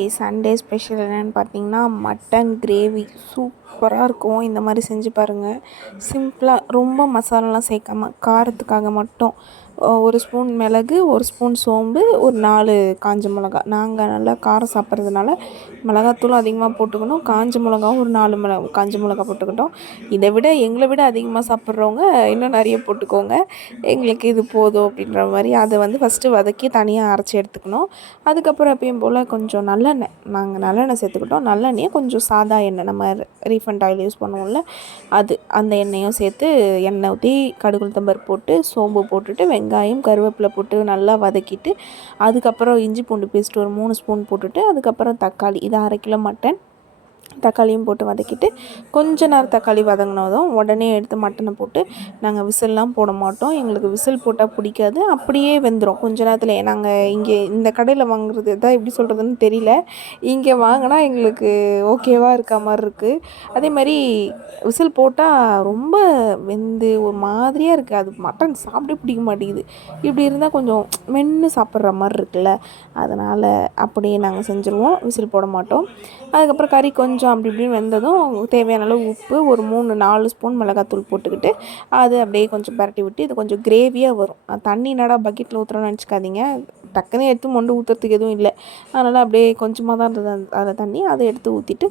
இன்றைக்கி Sunday special என்னென்னு பார்த்தீங்கன்னா மட்டன் கிரேவி சூப்பராக இருக்கும். இந்த மாதிரி செஞ்சு பாருங்கள். சிம்பிளாக ரொம்ப மசாலாலாம் சேர்க்காம காரத்துக்காக மட்டும் ஒரு ஸ்பூன் மிளகு, ஒரு ஸ்பூன் சோம்பு, ஒரு 4 காஞ்ச மிளகா. நாங்கள் நல்லா காரம் சாப்பிட்றதுனால மிளகாத்தூளும் அதிகமாக போட்டுக்கணும், காஞ்ச மிளகாவும் ஒரு 4 காஞ்ச மிளகா போட்டுக்கிட்டோம். இதை விட எங்களை விட அதிகமாக சாப்பிட்றவங்க இன்னும் நிறைய போட்டுக்கோங்க. எங்களுக்கு இது போதும் அப்படின்ற மாதிரி அதை ஃபஸ்ட்டு வதக்கி தனியாக அரைச்சி எடுத்துக்கணும். அதுக்கப்புறம் எப்பயும் போல் கொஞ்சம் நல்லெண்ணெய், நாங்கள் நல்லெண்ணெய் சேர்த்துக்கிட்டோம். நல்லெண்ணெயை கொஞ்சம் சாதா எண்ணெய், நம்ம ரீஃபண்ட் ஆயில் யூஸ் பண்ணுவோம்ல, அந்த எண்ணெயும் சேர்த்து எண்ணெய் ஊற்றி கடுகு உளுத்தம் பருப்பு போட்டு சோம்பு போட்டுட்டு வெங்காயம் கருவேப்பிலை போட்டு நல்லா வதக்கிட்டு அதுக்கப்புறம் இஞ்சி பூண்டு பேஸ்ட் ஒரு 3 ஸ்பூன் போட்டுட்டு அதுக்கப்புறம் தக்காளி, இது 1/2 கிலோ மட்டன், தக்காளியும் போட்டு வதக்கிட்டு கொஞ்ச நேரம் தக்காளி வதங்கினதும் உடனே எடுத்து மட்டனை போட்டு நாங்கள் விசில்லாம் போட மாட்டோம். எங்களுக்கு விசில் போட்டால் பிடிக்காது, அப்படியே வெந்துடும் கொஞ்ச நேரத்தில். நாங்கள் இங்கே இந்த கடையில் வாங்குறது தான் எப்படி சொல்கிறதுன்னு தெரியல, இங்கே வாங்கினா எங்களுக்கு ஓகேவாக இருக்க மாதிரி இருக்குது. அதே மாதிரி விசில் போட்டால் ரொம்ப வெந்து ஒரு மாதிரியாக இருக்குது, அது மட்டன் சாப்பிட்டே பிடிக்க மாட்டேங்குது. இப்படி இருந்தால் கொஞ்சம் மென்று சாப்பிட்ற மாதிரி இருக்குல்ல, அதனால் அப்படியே நாங்கள் செஞ்சுருவோம், விசில் போட மாட்டோம். அதுக்கப்புறம் கறி கொஞ்சம் அப்படி இப்படின்னு வெந்ததும் தேவையான அளவு உப்பு, ஒரு 3-4 ஸ்பூன் மிளகாத்தூள் போட்டுக்கிட்டு அது அப்படியே கொஞ்சம் பரட்டி விட்டு இது கொஞ்சம் கிரேவியாக வரும். தண்ணி என்னடா பக்கெட்டில் ஊற்றுறோன்னு நினச்சிக்காதீங்க, டக்குன்னு எடுத்து மொண்டு ஊற்றுறதுக்கு எதுவும் இல்லை. அதனால் அப்படியே கொஞ்சமாக தான் இருந்தது அதில் தண்ணி, அதை எடுத்து ஊற்றிட்டு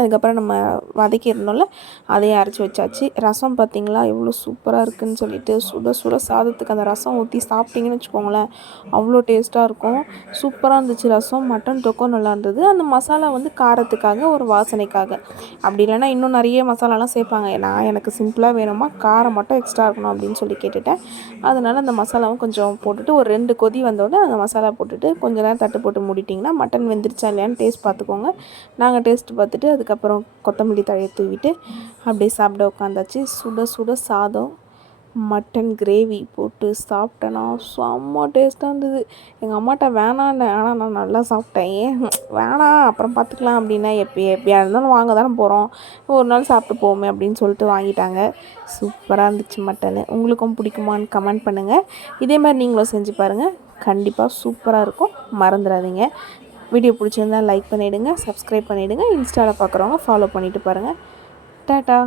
அதுக்கப்புறம் நம்ம வதக்கி இருந்தோம்ல அதையும் அரைச்சி வச்சாச்சு. ரசம் பார்த்திங்களா எவ்வளோ சூப்பராக இருக்குதுன்னு சொல்லிட்டு, சுட சுட சாதத்துக்கு அந்த ரசம் ஊற்றி சாப்பிட்டிங்கன்னு வச்சுக்கோங்களேன், அவ்வளோ டேஸ்ட்டாக இருக்கும். சூப்பராக இருந்துச்சு ரசம். மட்டன் தொக்கும் நல்லா இருந்தது. அந்த மசாலா காரத்துக்காக, ஒரு வாசனைக்காக, அப்படி இல்லைன்னா இன்னும் நிறைய மசாலாலாம் சேர்ப்பாங்க. எனக்கு சிம்பிளாக வேணுமா, காரம் மட்டும் எக்ஸ்ட்ரா இருக்கணும் அப்படின்னு சொல்லி கேட்டுட்டேன். அதனால் அந்த மசாலாவும் கொஞ்சம் போட்டுட்டு ஒரு 2 கொதி வந்தோடனே அந்த மசாலா போட்டுட்டு கொஞ்ச நேரம் தட்டு போட்டு மூடிட்டிங்கன்னா மட்டன் வெந்துருச்சா இல்லையான்னு டேஸ்ட் பார்த்துக்கோங்க. நாங்கள் டேஸ்ட் பார்த்துட்டு அதுக்கப்புறம் கொத்தமல்லி தழையை தூவிட்டு அப்படியே சாப்பிட உட்காந்தாச்சு. சுட சுட சாதம், மட்டன் கிரேவி போட்டு சாப்பிட்டேன்னா செம்ம டேஸ்ட்டாக இருந்தது. எங்கள் அம்மாட்ட வேணான்னு, ஆனால் நான் நல்லா சாப்பிட்டேன். ஏன் வேணாம் அப்புறம் பார்த்துக்கலாம் அப்படின்னா, எப்படியா இருந்தாலும் வாங்க தானே போகிறோம், ஒரு நாள் சாப்பிட்டு போவோமே அப்படின்னு சொல்லிட்டு வாங்கிட்டாங்க. சூப்பராக இருந்துச்சு மட்டனு. உங்களுக்கும் பிடிக்குமான்னு கமெண்ட் பண்ணுங்கள். இதே மாதிரி நீங்களும் செஞ்சு பாருங்கள், கண்டிப்பாக சூப்பராக இருக்கும். மறந்துடாதீங்க. வீடியோ பிடிச்சிருந்தால் லைக் பண்ணிவிடுங்க, சப்ஸ்கிரைப் பண்ணிவிடுங்க. இன்ஸ்டாவில் பார்க்குறவங்க ஃபாலோ பண்ணிவிட்டு பாருங்கள். டாட்டா.